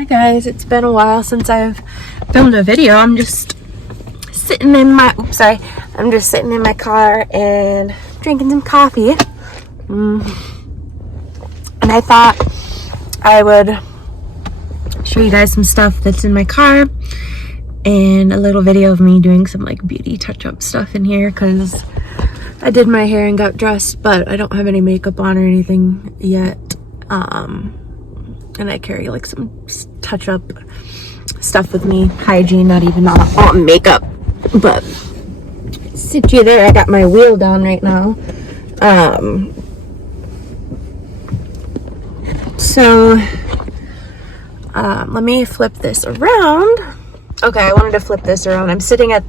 Hi guys, it's been a while since I've filmed a video. I'm just sitting in my, I'm just sitting in my car and drinking some coffee. And I thought I would show you guys some stuff that's in my car and a little video of me doing some like beauty touch-up stuff in here because I did my hair and got dressed, but I don't have any makeup on or anything yet. And I carry like some touch-up stuff with me, hygiene, not even on makeup, but sit you there. I got my wheel down right now. Let me flip this around. Okay, I wanted to flip this around. I'm sitting at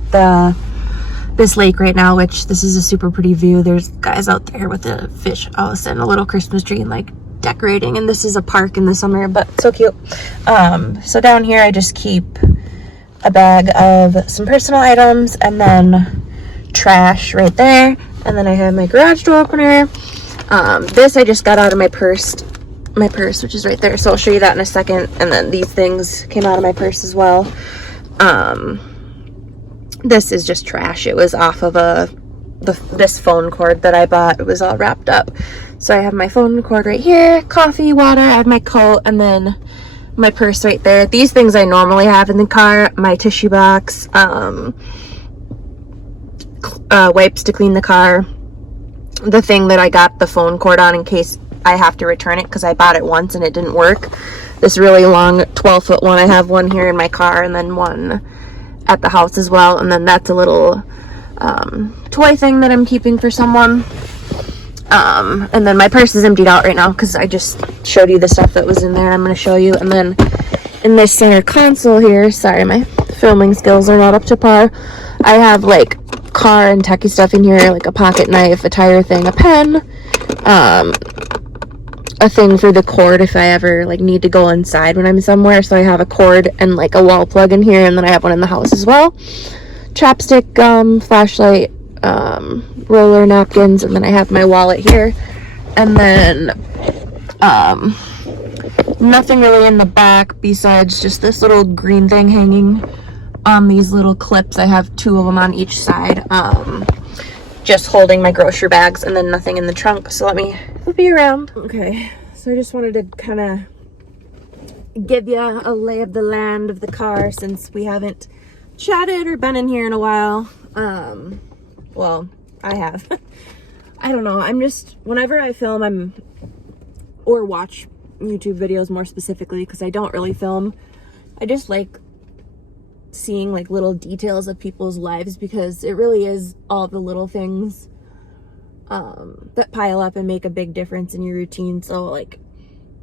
this lake right now, which this is a super pretty view. There's guys out there with a fish house and a little Christmas tree and like decorating, and this is a park in the summer, but so cute. So down here I just keep a bag of some personal items and then trash right there, and then I have my garage door opener. This I just got out of my purse, which is right there, so I'll show you that in a second. And then these things came out of my purse as well. This is just trash. It was off of this phone cord that I bought. It was all wrapped up. So I have my phone cord right here, coffee, water, I have my coat, and then my purse right there. These things I normally have in the car, my tissue box, wipes to clean the car, the thing that I got the phone cord on in case I have to return it because I bought it once and it didn't work. This really long 12-foot one. I have one here in my car and then one at the house as well. And then that's a little toy thing that I'm keeping for someone. And then my purse is emptied out right now because I just showed you the stuff that was in there. I'm going to show you. And then in this center console here, sorry, my filming skills are not up to par. I have like car and techie stuff in here, like a pocket knife, a tire thing, a pen, a thing for the cord if I ever like need to go inside when I'm somewhere. So I have a cord and like a wall plug in here, and then I have one in the house as well. Chapstick, flashlight, roller, napkins, and then I have my wallet here. And then nothing really in the back besides just this little green thing hanging on these little clips. I have 2 of them on each side, just holding my grocery bags, and then nothing in the trunk. So let me flip you around. Okay, so I just wanted to kind of give you a lay of the land of the car since we haven't chatted or been in here in a while. Well, I have. I don't know, I'm just, whenever I film, or watch YouTube videos more specifically, because I don't really film, I just like seeing like little details of people's lives, because it really is all the little things that pile up and make a big difference in your routine. So like,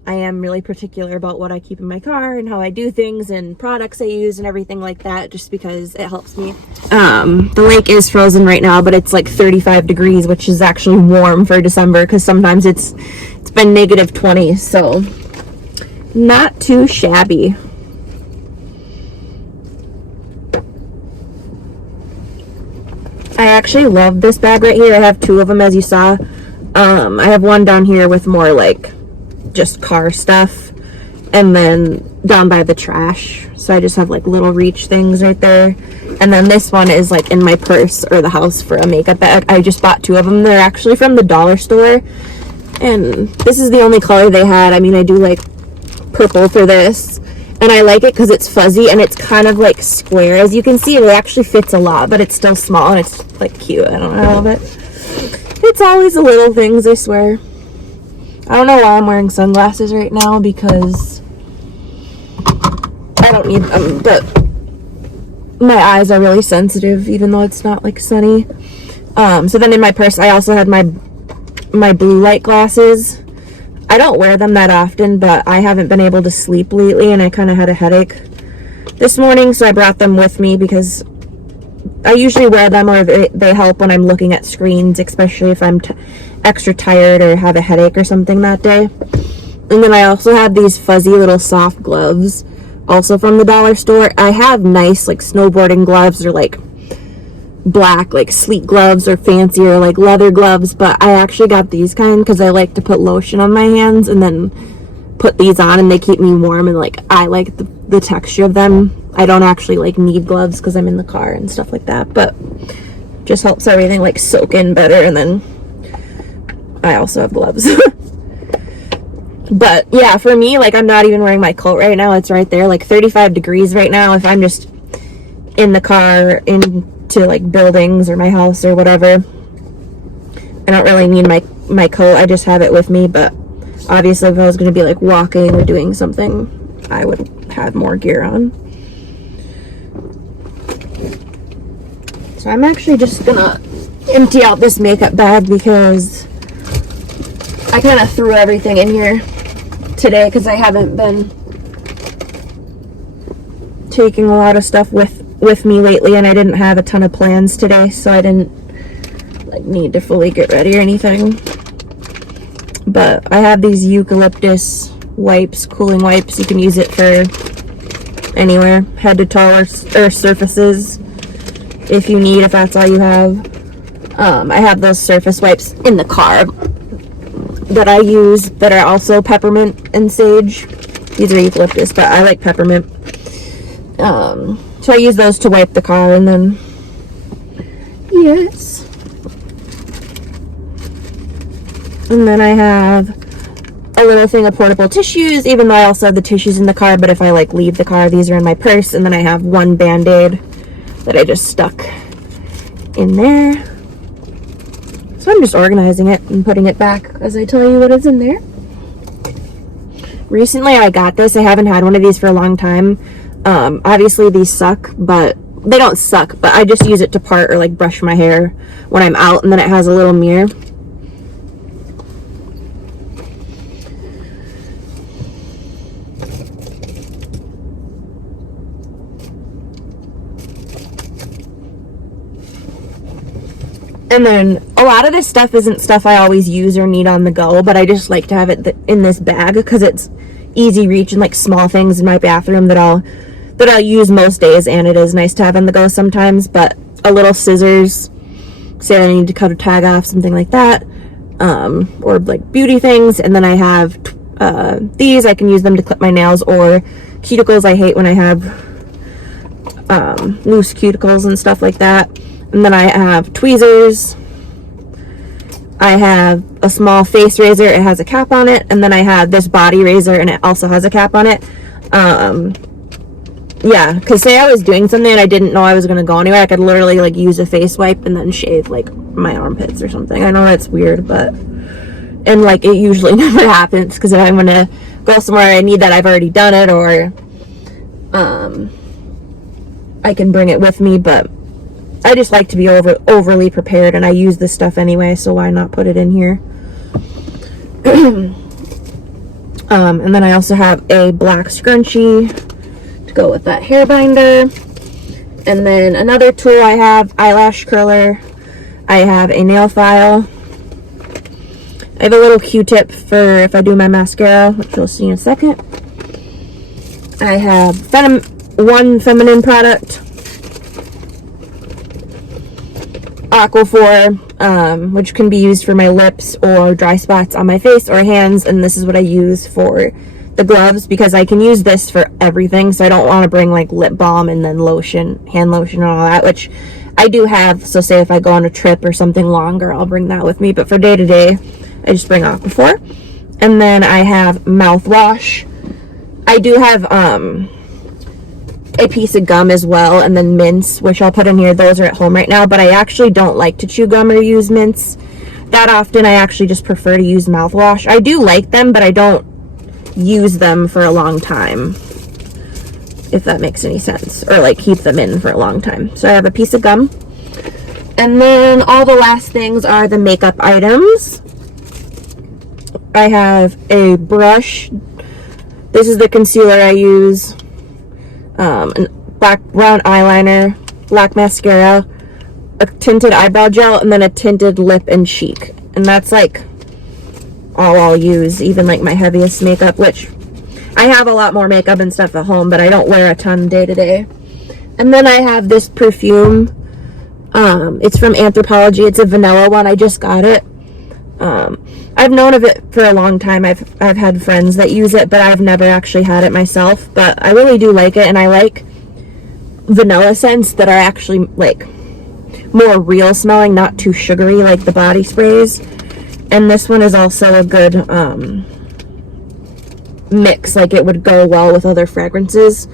I am really particular about what I keep in my car and how I do things and products I use and everything like that, just because it helps me. The lake is frozen right now, but it's like 35 degrees, which is actually warm for December, because sometimes it's been negative 20, so not too shabby. I actually love this bag right here. I have 2 of them, as you saw. I have one down here with more like just car stuff, and then down by the trash, so I just have like little reach things right there. And then this one is like in my purse or the house for a makeup bag. I just bought 2 of them. They're actually from the dollar store, and this is the only color they had. I mean, I do like purple for this, and I like it because it's fuzzy and it's kind of like square. As you can see, it actually fits a lot, but it's still small and it's like cute. I don't know, I love it. It's always the little things, I swear. I don't know why I'm wearing sunglasses right now, because I don't need them, but my eyes are really sensitive even though it's not like sunny. So then in my purse I also had my blue light glasses. I don't wear them that often, but I haven't been able to sleep lately and I kind of had a headache this morning, so I brought them with me because I usually wear them, or they help when I'm looking at screens, especially if I'm extra tired or have a headache or something that day. And then I also have these fuzzy little soft gloves, also from the dollar store. I have nice like snowboarding gloves, or like black like sleek gloves, or fancier like leather gloves, but I actually got these kind because I like to put lotion on my hands and then put these on and they keep me warm, and like I like the texture of them. I don't actually like need gloves because I'm in the car and stuff like that, but just helps everything like soak in better. And then I also have gloves. But yeah, for me, like I'm not even wearing my coat right now. It's right there, like 35 degrees right now. If I'm just in the car into like buildings or my house or whatever, I don't really need my coat. I just have it with me. But obviously if I was going to be like walking or doing something, I would have more gear on. So I'm actually just gonna empty out this makeup bag because I kind of threw everything in here today because I haven't been taking a lot of stuff with me lately, and I didn't have a ton of plans today, so I didn't like need to fully get ready or anything. But I have these eucalyptus wipes, cooling wipes. You can use it for anywhere, head to toe or surfaces if you need, if that's all you have. I have those surface wipes in the car that I use that are also peppermint and sage. These are eucalyptus, but I like peppermint. So I use those to wipe the car, and then yes. And then I have a little thing of portable tissues, even though I also have the tissues in the car, but if I like leave the car, these are in my purse. And then I have one Band-Aid that I just stuck in there. So I'm just organizing it and putting it back as I tell you what is in there. Recently I got this. I haven't had one of these for a long time. Obviously these suck, but they don't suck, but I just use it to part or like brush my hair when I'm out. And then it has a little mirror. And then a lot of this stuff isn't stuff I always use or need on the go, but I just like to have it in this bag because it's easy reach and like small things in my bathroom that I'll use most days, and it is nice to have on the go sometimes. But a little scissors, say I need to cut a tag off, something like that, or like beauty things. And then I have these. I can use them to clip my nails or cuticles. I hate when I have loose cuticles and stuff like that. And then I have tweezers. I have a small face razor. It has a cap on it. And then I have this body razor, and it also has a cap on it. Yeah, because say I was doing something and I didn't know I was going to go anywhere, I could literally like use a face wipe and then shave like my armpits or something. I know that's weird, but and like it usually never happens because if I'm going to go somewhere I need that, I've already done it, or I can bring it with me. But I just like to be overly prepared, and I use this stuff anyway, so why not put it in here? And then I also have a black scrunchie to go with that hair binder. And then another tool I have, eyelash curler. I have a nail file. I have a little Q-tip for if I do my mascara, which you'll see in a second. I have one feminine product, Aquaphor, which can be used for my lips or dry spots on my face or hands. And this is what I use for the gloves because I can use this for everything. So I don't want to bring like lip balm and then lotion, hand lotion and all that, which I do have. So say if I go on a trip or something longer, I'll bring that with me. But for day to day, I just bring Aquaphor. And then I have mouthwash. I do have a piece of gum as well, and then mints, which I'll put in here. Those are at home right now, but I actually don't like to chew gum or use mints that often. I actually just prefer to use mouthwash. I do like them, but I don't use them for a long time, if that makes any sense, or like keep them in for a long time. So I have a piece of gum, and then all the last things are the makeup items. I have a brush. This is the concealer I use. An black brown eyeliner, black mascara, a tinted eyebrow gel, and then a tinted lip and cheek. And that's like all I'll use, even like my heaviest makeup, which I have a lot more makeup and stuff at home, but I don't wear a ton day to day. And then I have this perfume. It's from Anthropologie. It's a vanilla one. I just got it. I've known of it for a long time. I've had friends that use it, but I've never actually had it myself. But I really do like it, and I like vanilla scents that are actually like more real smelling, not too sugary like the body sprays. And this one is also a good mix, like it would go well with other fragrances.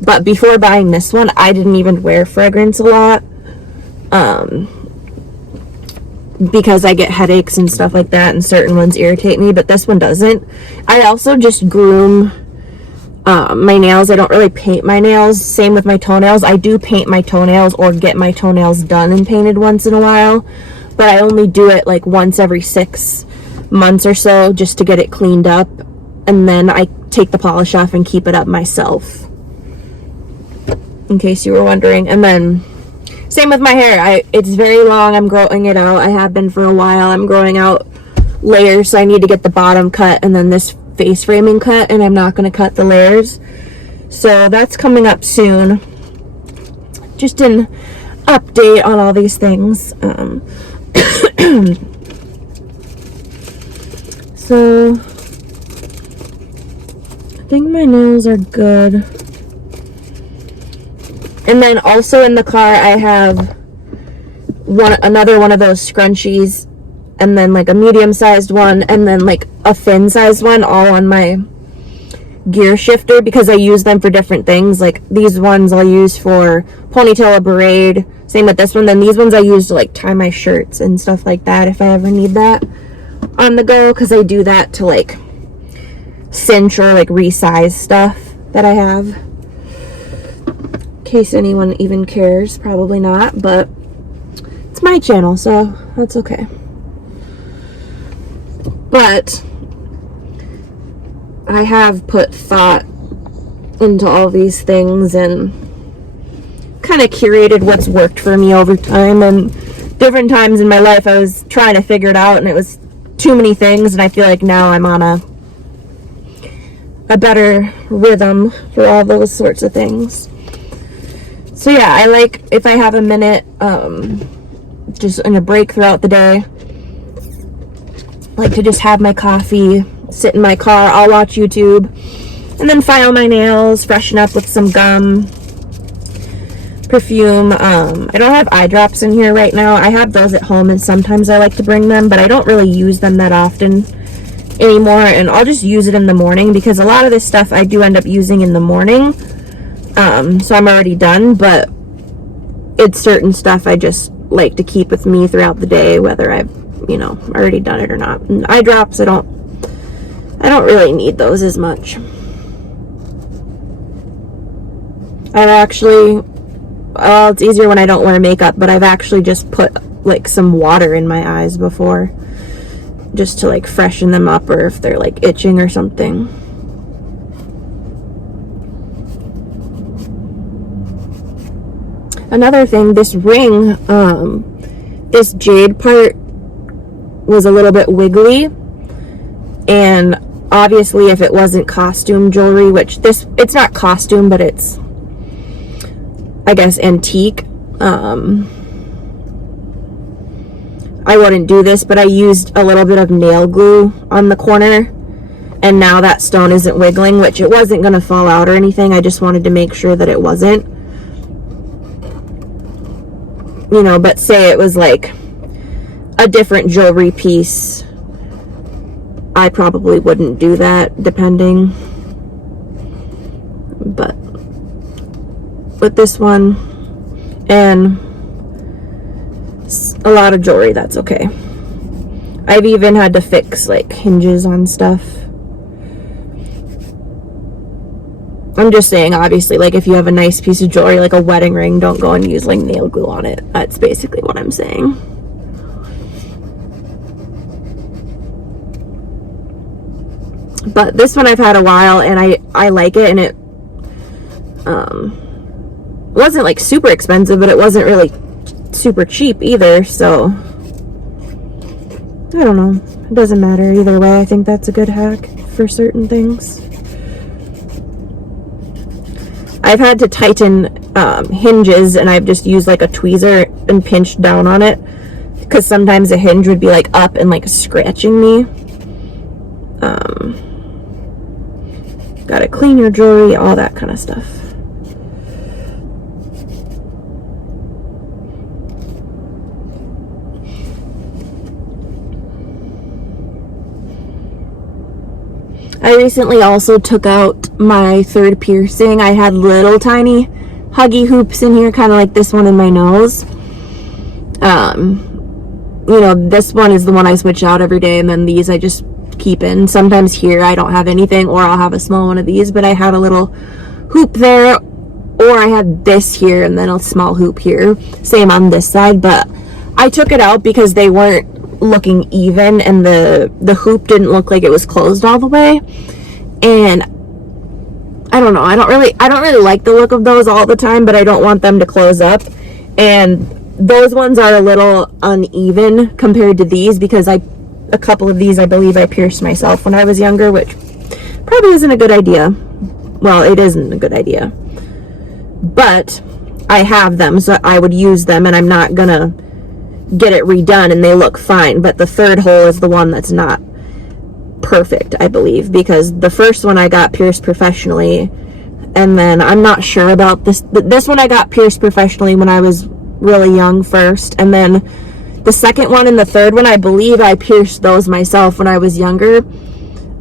But before buying this one, I didn't even wear fragrance a lot because I get headaches and stuff like that, and certain ones irritate me, but this one doesn't. I also just groom my nails. I don't really paint my nails. Same with my toenails. I do paint my toenails or get my toenails done and painted once in a while, but I only do it like once every 6 months or so just to get it cleaned up, and then I take the polish off and keep it up myself, in case you were wondering. And then same with my hair. It's very long. I'm growing it out. I have been for a while. I'm growing out layers, so I need to get the bottom cut and then this face framing cut, and I'm not going to cut the layers. So that's coming up soon. Just an update on all these things. So I think my nails are good. And then also in the car I have another one of those scrunchies, and then like a medium-sized one, and then like a thin-sized one, all on my gear shifter, because I use them for different things. Like these ones I'll use for ponytail or braid. Same with this one. Then these ones I use to like tie my shirts and stuff like that if I ever need that on the go, because I do that to like cinch or like resize stuff that I have. In case anyone even cares, probably not, but it's my channel, so that's okay. But I have put thought into all these things and kind of curated what's worked for me over time. And different times in my life I was trying to figure it out, and it was too many things, and I feel like now I'm on a better rhythm for all those sorts of things. So yeah, I like, if I have a minute, just in a break throughout the day, like to just have my coffee, sit in my car, I'll watch YouTube, and then file my nails, freshen up with some gum, perfume. I don't have eye drops in here right now. I have those at home, and sometimes I like to bring them, but I don't really use them that often anymore, and I'll just use it in the morning, because a lot of this stuff I do end up using in the morning. So I'm already done, but it's certain stuff I just like to keep with me throughout the day, whether I've, already done it or not. And eye drops, I don't really need those as much. I've actually, it's easier when I don't wear makeup, but I've actually just put like some water in my eyes before, just to like freshen them up, or if they're like itching or something. Another thing, this ring, this jade part was a little bit wiggly, and obviously if it wasn't costume jewelry, which it's not costume, but it's, I guess, antique, I wouldn't do this, but I used a little bit of nail glue on the corner, and now that stone isn't wiggling, which it wasn't going to fall out or anything. I just wanted to make sure that it wasn't. But say it was like a different jewelry piece, I probably wouldn't do that, depending. But with this one and a lot of jewelry, that's okay. I've even had to fix like hinges on stuff. I'm just saying, obviously, like if you have a nice piece of jewelry, like a wedding ring, don't go and use like nail glue on it. That's basically what I'm saying. But this one I've had a while, and I like it, and it wasn't like super expensive, but it wasn't really super cheap either, so I don't know. It doesn't matter either way. I think that's a good hack for certain things. I've had to tighten hinges, and I've just used like a tweezer and pinched down on it, because sometimes a hinge would be like up and like scratching me. Gotta clean your jewelry, all that kind of stuff. I recently also took out my third piercing. I had little tiny huggy hoops in here, kind of like this one in my nose. You know, this one is the one I switch out every day, and then these I just keep in. Sometimes here I don't have anything, or I'll have a small one of these, but I had a little hoop there, or I had this here and then a small hoop here. Same on this side, but I took it out because they weren't looking even, and the hoop didn't look like it was closed all the way. And I don't know, I don't really like the look of those all the time, but I don't want them to close up. And those ones are a little uneven compared to these, because a couple of these I believe I pierced myself when I was younger, which probably isn't a good idea. Well, it isn't a good idea, but I have them, so I would use them, and I'm not gonna get it redone, and they look fine. But the third hole is the one that's not perfect, I believe, because the first one I got pierced professionally, and then I'm not sure about this one I got pierced professionally when I was really young first, and then the second one and the third one, I believe I pierced those myself when I was younger.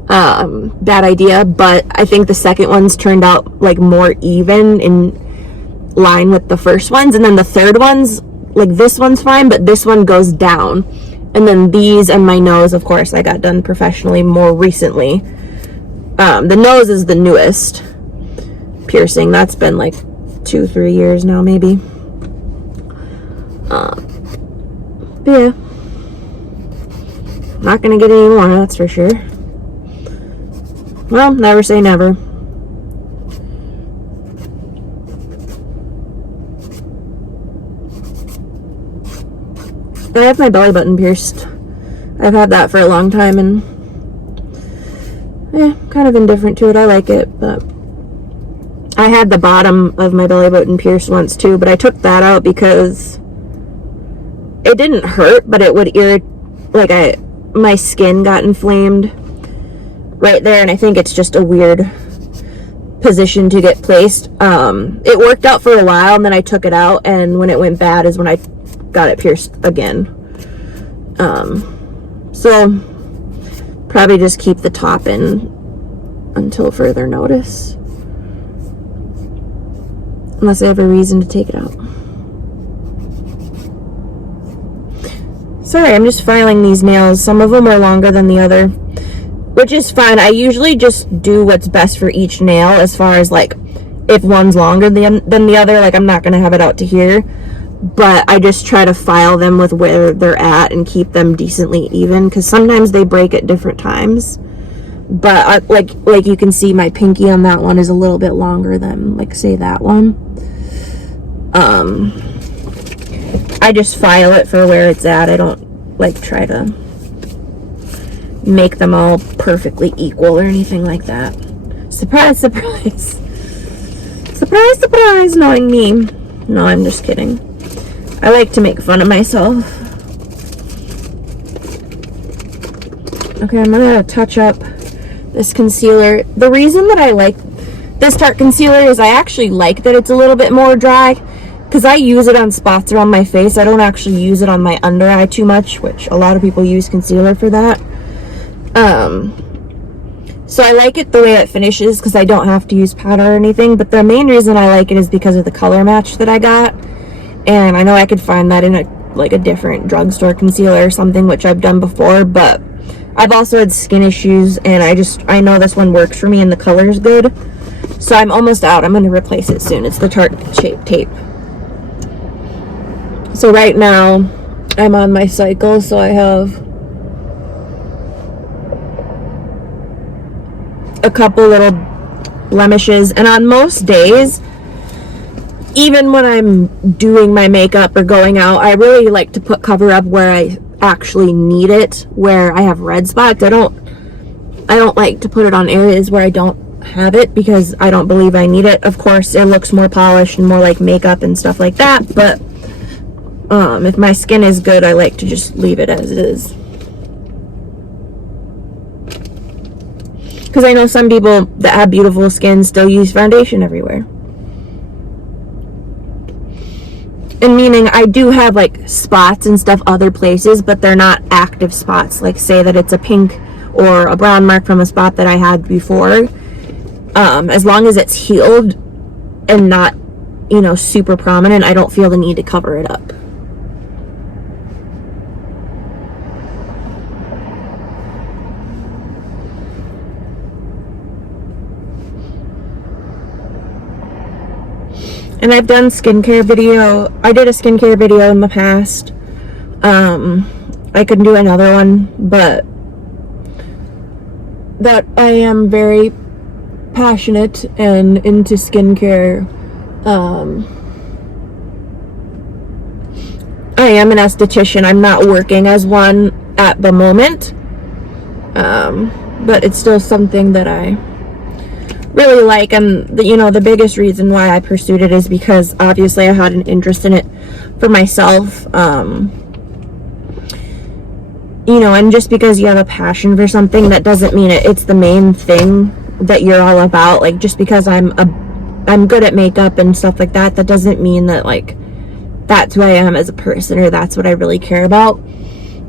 Bad idea, but I think the second ones turned out like more even in line with the first ones, and then the third ones, like this one's fine, but this one goes down. And then these and my nose, of course, I got done professionally more recently. The nose is the newest piercing. That's been like 2-3 years now, maybe. But yeah, not gonna get any more, that's for sure. Well, never say never. I have my belly button pierced. I've had that for a long time, and kind of indifferent to it. I like it, but I had the bottom of my belly button pierced once too, but I took that out because it didn't hurt, but it would irritate, like my skin got inflamed right there, and I think it's just a weird position to get placed. It worked out for a while, and then I took it out, and when it went bad is when I got it pierced again. So probably just keep the top in until further notice, unless I have a reason to take it out. Sorry, I'm just filing these nails. Some of them are longer than the other, which is fine. I usually just do what's best for each nail, as far as like if one's longer than the other, like I'm not gonna have it out to here, but I just try to file them with where they're at and keep them decently even, because sometimes they break at different times. But like you can see, my pinky on that one is a little bit longer than, like, say that one. I just file it for where it's at. I don't like try to make them all perfectly equal or anything like that. Surprise, surprise. Surprise, surprise, knowing me. No, I'm just kidding. I like to make fun of myself. Okay, I'm gonna touch up this concealer. The reason that I like this Tarte concealer is I actually like that it's a little bit more dry, because I use it on spots around my face. I don't actually use it on my under eye too much, which a lot of people use concealer for that. So I like it the way it finishes, because I don't have to use powder or anything. But the main reason I like it is because of the color match that I got. And I know I could find that in a different drugstore concealer or something, which I've done before. But I've also had skin issues, and I know this one works for me, and the color is good. So I'm almost out. I'm going to replace it soon. It's the Tarte Shape Tape. So right now, I'm on my cycle, so I have a couple little blemishes, and on most days, even when I'm doing my makeup or going out, I really like to put cover up where I actually need it, where I have red spots. I don't like to put it on areas where I don't have it, because I don't believe I need it. Of course, it looks more polished and more like makeup and stuff like that, but if my skin is good, I like to just leave it as it is. Because I know some people that have beautiful skin still use foundation everywhere. And meaning I do have like spots and stuff other places, but they're not active spots. Like say that it's a pink or a brown mark from a spot that I had before. As long as it's healed and not, you know, super prominent, I don't feel the need to cover it up. And I've done skincare video. I did a skincare video in the past. I could do another one, but that I am very passionate and into skincare. I am an esthetician. I'm not working as one at the moment. But it's still something that I really like, and the biggest reason why I pursued it is because obviously I had an interest in it for myself. And just because you have a passion for something, that doesn't mean it's the main thing that you're all about. Like, just because I'm good at makeup and stuff like that, that doesn't mean that like that's who I am as a person or that's what I really care about.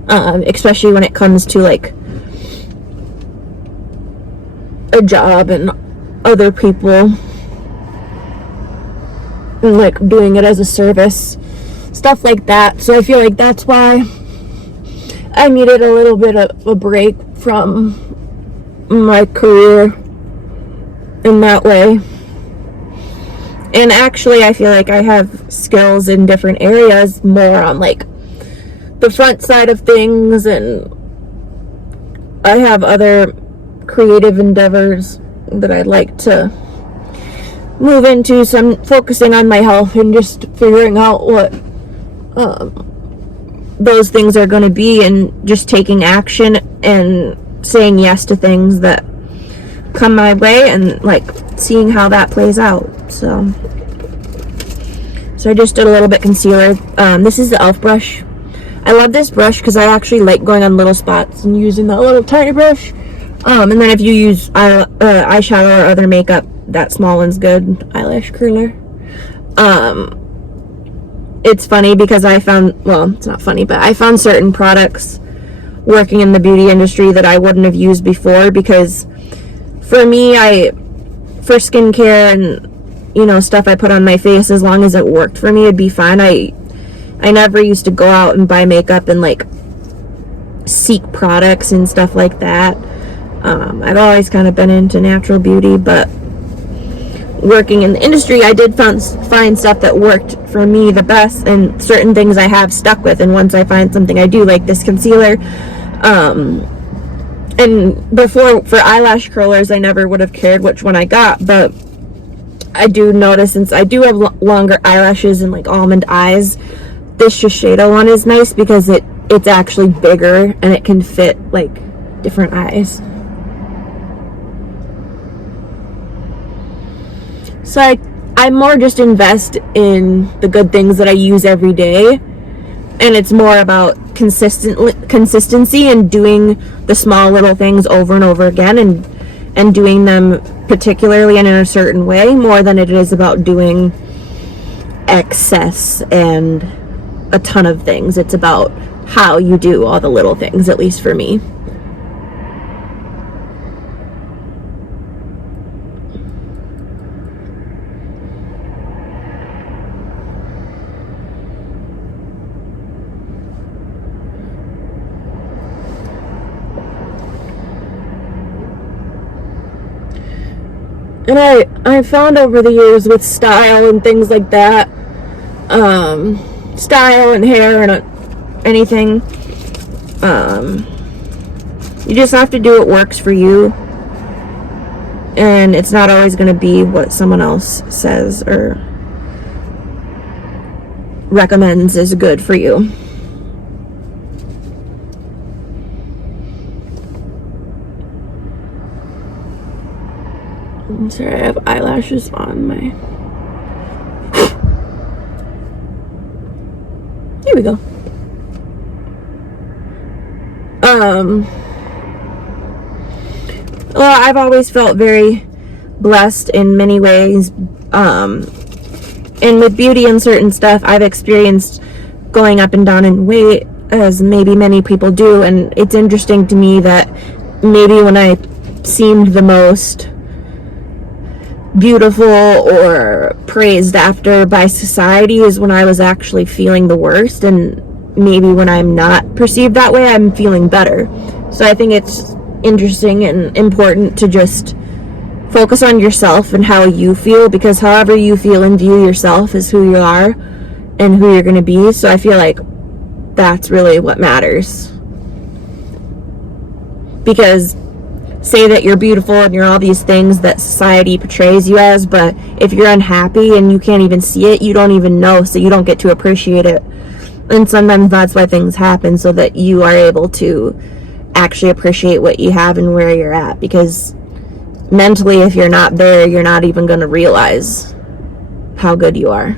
Especially when it comes to like a job and other people, and like doing it as a service, stuff like that. So I feel like that's why I needed a little bit of a break from my career in that way. And actually I feel like I have skills in different areas, more on like the front side of things, and I have other creative endeavors that I'd like to move into. So I'm focusing on my health and just figuring out what those things are going to be, and just taking action and saying yes to things that come my way, and like seeing how that plays out. So I just did a little bit concealer. This is the e.l.f. brush. I love this brush because I actually like going on little spots and using that little tiny brush. And then if you use eyeshadow or other makeup, that small one's good. Eyelash curler. It's funny because it's not funny, but I found certain products working in the beauty industry that I wouldn't have used before, because for me, for skincare and, stuff I put on my face, as long as it worked for me, it'd be fine. I never used to go out and buy makeup and like seek products and stuff like that. I've always kind of been into natural beauty, but working in the industry, I did find stuff that worked for me the best, and certain things I have stuck with. And once I find something I do, like this concealer, and before, for eyelash curlers, I never would have cared which one I got, but I do notice, since I do have longer eyelashes and like almond eyes, this Shiseido one is nice because it's actually bigger and it can fit like different eyes. So I more just invest in the good things that I use every day, and it's more about consistency and doing the small little things over and over again, and doing them particularly and in a certain way, more than it is about doing excess and a ton of things. It's about how you do all the little things, at least for me. And I found over the years with style and things like that, style and hair and anything, you just have to do what works for you, and it's not always going to be what someone else says or recommends is good for you. I'm sorry, I have eyelashes on my... Here we go. Well, I've always felt very blessed in many ways. And with beauty and certain stuff, I've experienced going up and down in weight, as maybe many people do. And it's interesting to me that maybe when I seemed the most beautiful or praised after by society is when I was actually feeling the worst. And maybe when I'm not perceived that way, I'm feeling better. So I think it's interesting and important to just focus on yourself and how you feel, because however you feel and view yourself is who you are and who you're going to be. So I feel like that's really what matters. Because say that you're beautiful and you're all these things that society portrays you as, but if you're unhappy and you can't even see it, you don't even know, so you don't get to appreciate it. And sometimes that's why things happen, so that you are able to actually appreciate what you have and where you're at. Because mentally, if you're not there, you're not even going to realize how good you are.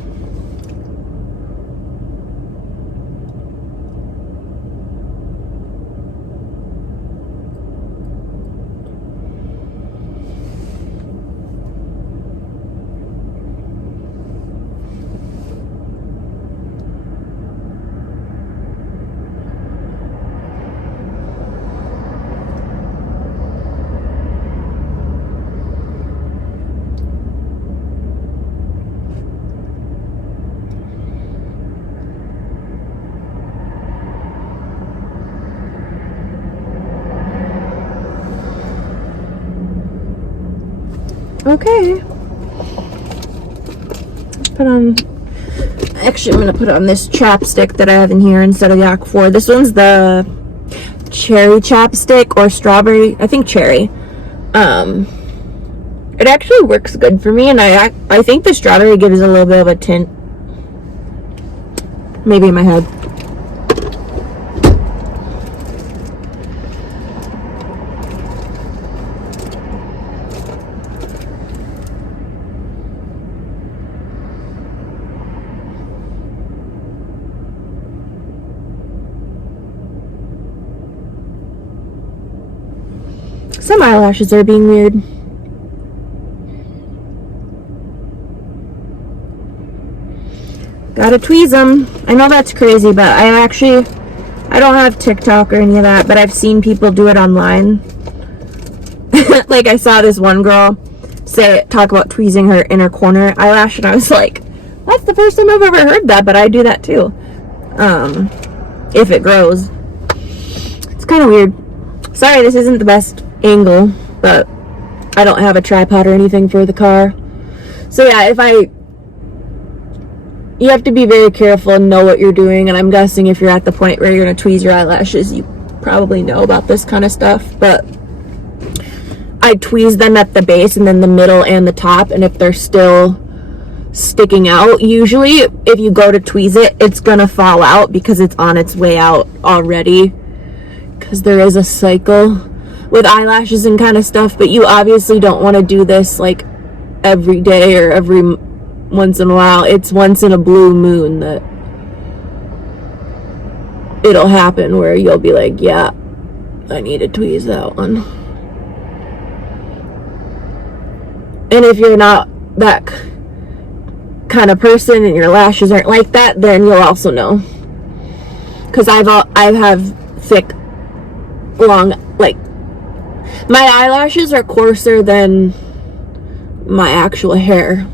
Okay. Actually, I'm going to put on this chapstick that I have in here instead of the Aquaphor. This one's the cherry chapstick, or strawberry, I think cherry. It actually works good for me, and I think the strawberry gives a little bit of a tint. Maybe in my head. Some eyelashes are being weird. Gotta tweeze them. I know that's crazy, but I don't have TikTok or any of that, but I've seen people do it online. Like, I saw this one girl talk about tweezing her inner corner eyelash, and I was like, that's the first time I've ever heard that, but I do that too. If it grows. It's kind of weird. Sorry, this isn't the best angle, but I don't have a tripod or anything for the car. So yeah, you have to be very careful and know what you're doing, and I'm guessing if you're at the point where you're going to tweeze your eyelashes, you probably know about this kind of stuff. But I tweeze them at the base and then the middle and the top, and if they're still sticking out, usually if you go to tweeze it, it's going to fall out because it's on its way out already, because there is a cycle with eyelashes and kind of stuff. But you obviously don't want to do this like every day or every once in a while. It's once in a blue moon that it'll happen where you'll be like, yeah, I need to tweeze that one. And if you're not that kind of person and your lashes aren't like that, then you'll also know. Because I have thick, long, like, my eyelashes are coarser than my actual hair.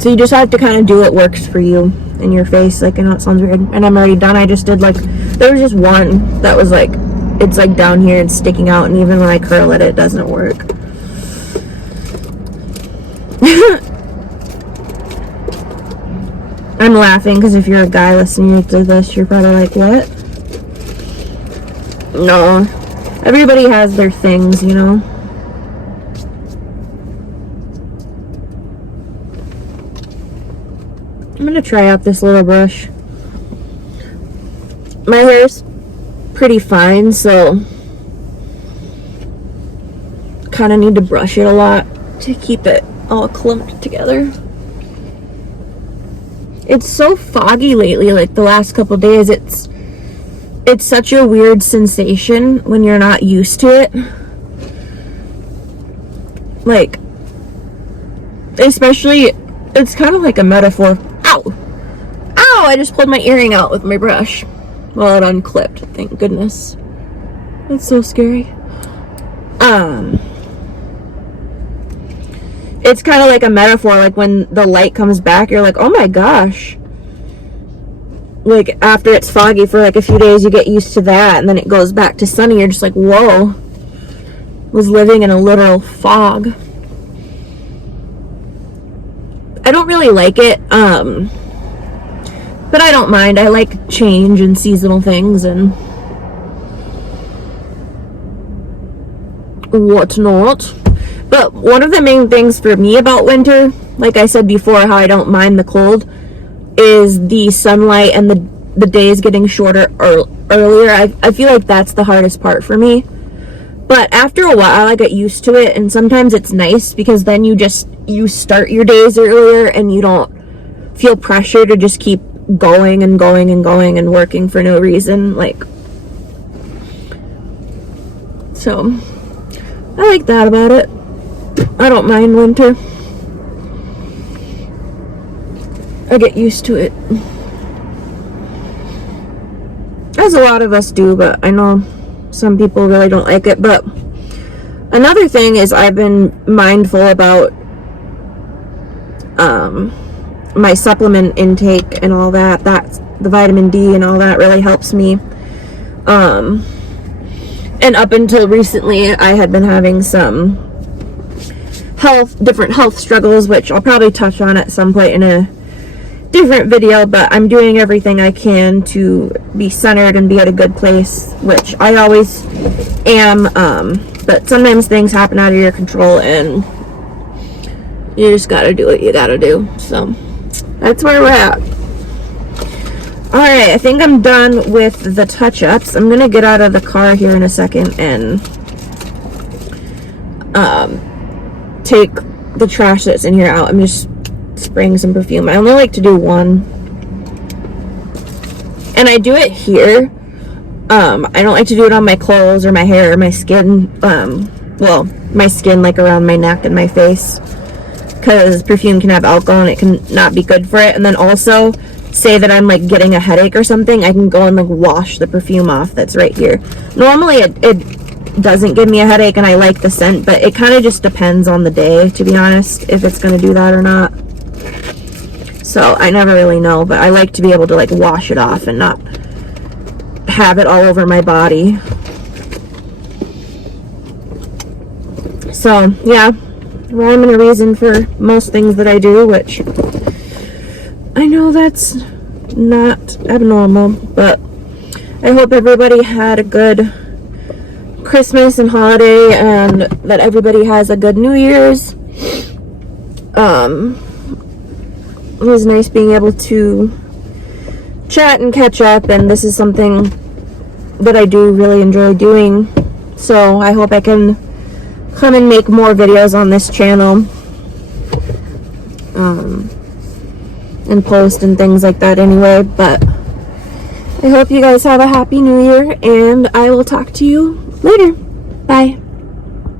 So you just have to kind of do what works for you in your face. Like, I know it sounds weird, and I'm already done. I just did, like, there was just one that was like, it's like down here and sticking out, and even when I curl it, it doesn't work. I'm laughing because if you're a guy listening to this, you're probably like, what? No, everybody has their things, you know. I'm gonna try out this little brush. My hair's pretty fine, so kind of need to brush it a lot to keep it all clumped together. It's so foggy lately, like the last couple days. it's such a weird sensation when you're not used to it. Like, especially, it's kind of like a metaphor. Ow! Ow! I just pulled my earring out with my brush. Well, it unclipped, thank goodness. That's so scary. It's kind of like a metaphor, like when the light comes back, you're like, oh my gosh. Like, after it's foggy for like a few days, you get used to that, and then it goes back to sunny, you're just like, whoa. Was living in a literal fog. I don't really like it, but I don't mind. I like change and seasonal things and whatnot. But one of the main things for me about winter, like I said before, how I don't mind the cold, is the sunlight and the days getting shorter earlier. I feel like that's the hardest part for me. But after a while, I get used to it, and sometimes it's nice because then you start your days earlier and you don't feel pressure to just keep going and going and going and working for no reason. Like, so I like that about it. I don't mind winter. I get used to it. As a lot of us do, but I know some people really don't like it. But another thing is I've been mindful about my supplement intake and all that. That's the vitamin D and all that really helps me. And up until recently, I had been having some different health struggles, which I'll probably touch on at some point in a different video, but I'm doing everything I can to be centered and be at a good place, which I always am, but sometimes things happen out of your control and you just gotta do what you gotta do. So that's where we're at. Alright, I think I'm done with the touch-ups. I'm gonna get out of the car here in a second and take the trash that's in here out. I'm just spraying some perfume. I only like to do one, and I do it here. I don't like to do it on my clothes or my hair or my skin. Well, my skin, like around my neck and my face, because perfume can have alcohol and it can not be good for it. And then also, say that I'm like getting a headache or something, I can go and like wash the perfume off that's right here. Normally it doesn't give me a headache and I like the scent, but it kind of just depends on the day, to be honest, if it's going to do that or not. So I never really know, but I like to be able to like wash it off and not have it all over my body. So yeah, rhyme and a reason for most things that I do, which I know that's not abnormal, but I hope everybody had a good Christmas and holiday, and that everybody has a good New Year's. It was nice being able to chat and catch up, and this is something that I do really enjoy doing, so I hope I can come and make more videos on this channel, and post and things like that anyway. But I hope you guys have a happy new year, and I will talk to you later. Bye.